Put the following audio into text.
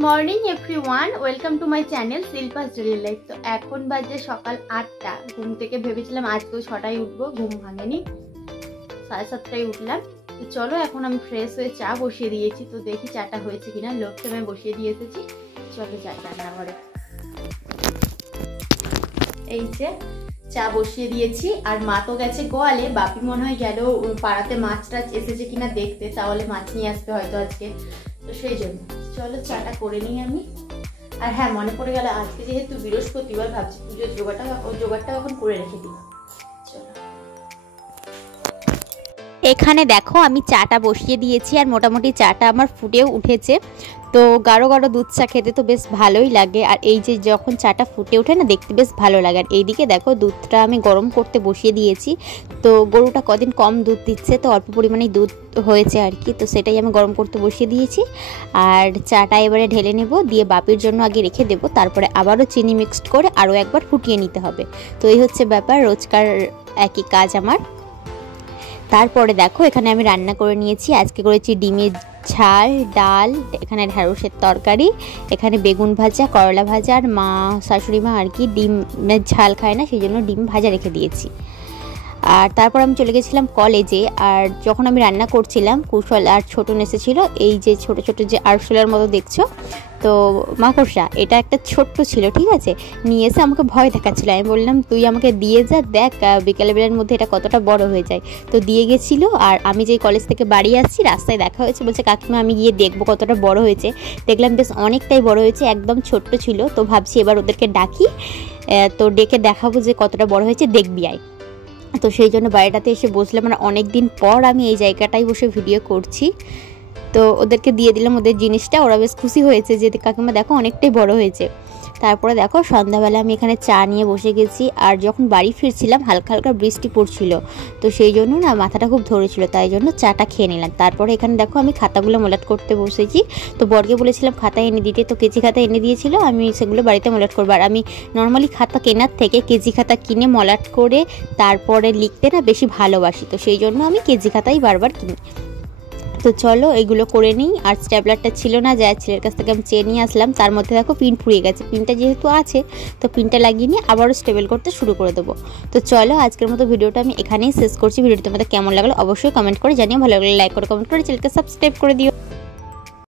Morning everyone, welcome to my channel Shilpa's daily life. তো এখন বাজে সকাল 8টা। ঘুম থেকে ভেবেছিলাম আজকেও 6টায় উঠবো, ঘুম ভাঙেনি, 7:30টায় উঠলাম। তো চলো এখন আমি ফ্রেশ হয়ে চা বসিয়ে দিয়েছি। তো দেখি চাটা হয়েছে কিনা। লো ফ্লেমে বসিয়ে দিয়ে এসেছি। চলো যাই রান্নাঘরে। এই যে চা বসিয়ে দিয়েছি, আর মা তো গেছে গোয়ালে। বাপি মনে হয় গেল পাড়াতে মাছ টাছ এসেছে কিনা দেখতে, তাহলে মাছ নিয়ে আসবে হয়তো আজকে। তো সেই জন্য চলো চাটা করে নিই আমি। আর হ্যাঁ, মনে পড়ে গেল আজকে যেহেতু বৃহস্পতিবার, ভাবছি পুজোর জোগাড়টা এখন করে রেখে দিই। চলো, এখানে দেখো আমি চাটা বসিয়ে দিয়েছি, আর মোটামুটি চাটা আমার ফুটেও উঠেছে। তো গাঢ় গাঢ় দুধ চা খেতে তো বেশ ভালোই লাগে, আর এই যে যখন চাটা ফুটে ওঠে না, দেখতে বেশ ভালো লাগে। আর এইদিকে দেখো দুধটা আমি গরম করতে বসিয়ে দিয়েছি। তো গরুটা কদিন কম দুধ দিচ্ছে, তো অল্প পরিমাণেই দুধ হয়েছে আর কি, তো সেটাই আমি গরম করতে বসিয়ে দিয়েছি। আর চাটা এবারে ঢেলে নেব, দিয়ে বাপির জন্য আগে রেখে দেবো, তারপরে আবারও চিনি মিক্সড করে আরও একবার ফুটিয়ে নিতে হবে। তো এই হচ্ছে ব্যাপার, রোজকার একই কাজ আমার। তারপরে দেখো এখানে আমি রান্না করে নিয়েছি। আজকে করেছি ডিমের ঝাল, ডাল, এখানে ঢ্যাঁড়সের তরকারি, এখানে বেগুন ভাজা, করলা ভাজা, আর মা শাশুড়ি মা আর কি ডিমের ঝাল খায় না, সেই জন্য ডিম ভাজা রেখে দিয়েছি। আর তারপর আমি চলে গেছিলাম কলেজে। আর যখন আমি রান্না করছিলাম, কুশল আর ছোটন এসেছিল। এই যে ছোট ছোট যে আরশোলার মতো দেখছো, তো মাকড়সা, এটা একটা ছোট্ট ছিল, ঠিক আছে, নিয়ে এসে আমাকে ভয় দেখাচ্ছিল। আমি বললাম তুই আমাকে দিয়ে যা, দেখ বিকেলবেলার মধ্যে এটা কতটা বড় হয়ে যায়। তো দিয়ে গেছিলো। আর আমি যেই কলেজ থেকে বাড়ি আসছি, রাস্তায় দেখা হয়েছে, বলছে কাকিমা আমি গিয়ে দেখবো কতটা বড় হয়েছে। দেখলাম বেশ অনেকটাই বড় হয়েছে, একদম ছোট্ট ছিল। তো ভাবছি এবার ওদেরকে ডাকি, তো ডেকে দেখাবো যে কতটা বড় হয়েছে, দেখবি আয়। তো সেই জন্য বাড়িটাতে এসে বসলাম। মানে অনেক দিন পর আমি এই জায়গাটায় বসে ভিডিও করছি। তো ওদেরকে দিয়ে দিলাম ওদের জিনিসটা, ওরা বেশ খুশি হয়েছে যে কাকিমা দেখো অনেকটাই বড় হয়েছে। তারপরে দেখো সন্ধ্যাবেলা আমি এখানে চা নিয়ে বসে গেছি। আর যখন বাড়ি ফিরছিলাম হালকা হালকা বৃষ্টি পড়ছিল, তো সেই জন্য না মাথাটা খুব ধরেছিল, তাই জন্য চাটা খেয়ে নিলাম। তারপরে এখানে দেখো আমি খাতাগুলো মলাট করতে বসেছি। তো বরকে বলেছিলাম খাতা এনে দিতে, তো কেজি খাতা এনে দিয়েছিল, আমি সেগুলো বাড়িতে মলাট করবো। আর আমি নর্মালি খাতা কেনার থেকে কেজি খাতা কিনে মলাট করে তারপরে লিখতে না বেশি ভালোবাসি, তো সেই জন্য আমি কেজি খাতাই বারবার কিনি। তো চলো এগুলো করে নিই। আর স্ট্যাপলারটা ছিল না, যা ছেলের কাছ থেকে আমি চেয়ে নিয়ে আসলাম, তার মধ্যে দেখো পিন ফুরিয়ে গেছে। পিনটা যেহেতু আছে, তো পিনটা লাগিয়ে নিয়ে আবারও স্টেবল করতে শুরু করে দেবো। তো চলো আজকের মতো ভিডিওটা আমি এখানেই শেষ করছি। ভিডিওটা তোমাদের কেমন লাগলো অবশ্যই কমেন্ট করে জানিও। ভালো লাগলে লাইক করে কমেন্ট করে চ্যানেলকে সাবস্ক্রাইব করে দিও।